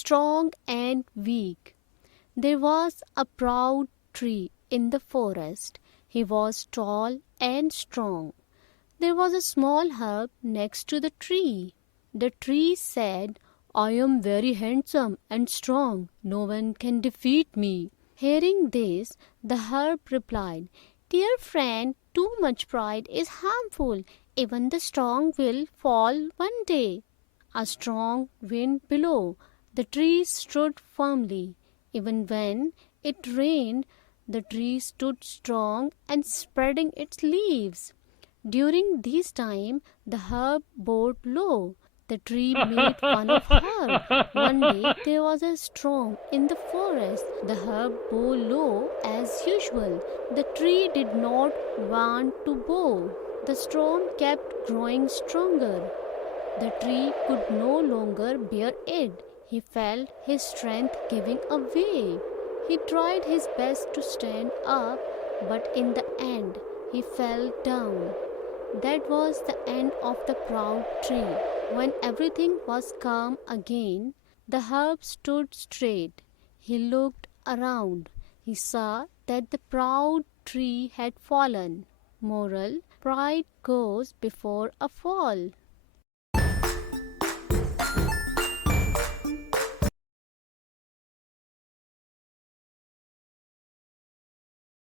strong and weak. There was a proud tree in the forest. He was tall and strong. There was a small herb next to the tree. The tree said, I am very handsome and strong. No one can defeat me. Hearing this, the herb replied, Dear friend, too much pride is harmful. Even the strong will fall one day. A strong wind blew. The tree stood firmly. Even when it rained, the tree stood strong and spreading its leaves. During this time, the herb bowed low. The tree made fun of herb. One day there was a storm in the forest. The herb bowed low as usual. The tree did not want to bow. The storm kept growing stronger. The tree could no longer bear it. He felt his strength giving away. He tried his best to stand up, but in the end he fell down. That was the end of the proud tree. When everything was calm again, the herb stood straight. He looked around. He saw that the proud tree had fallen. Moral: Pride goes before a fall.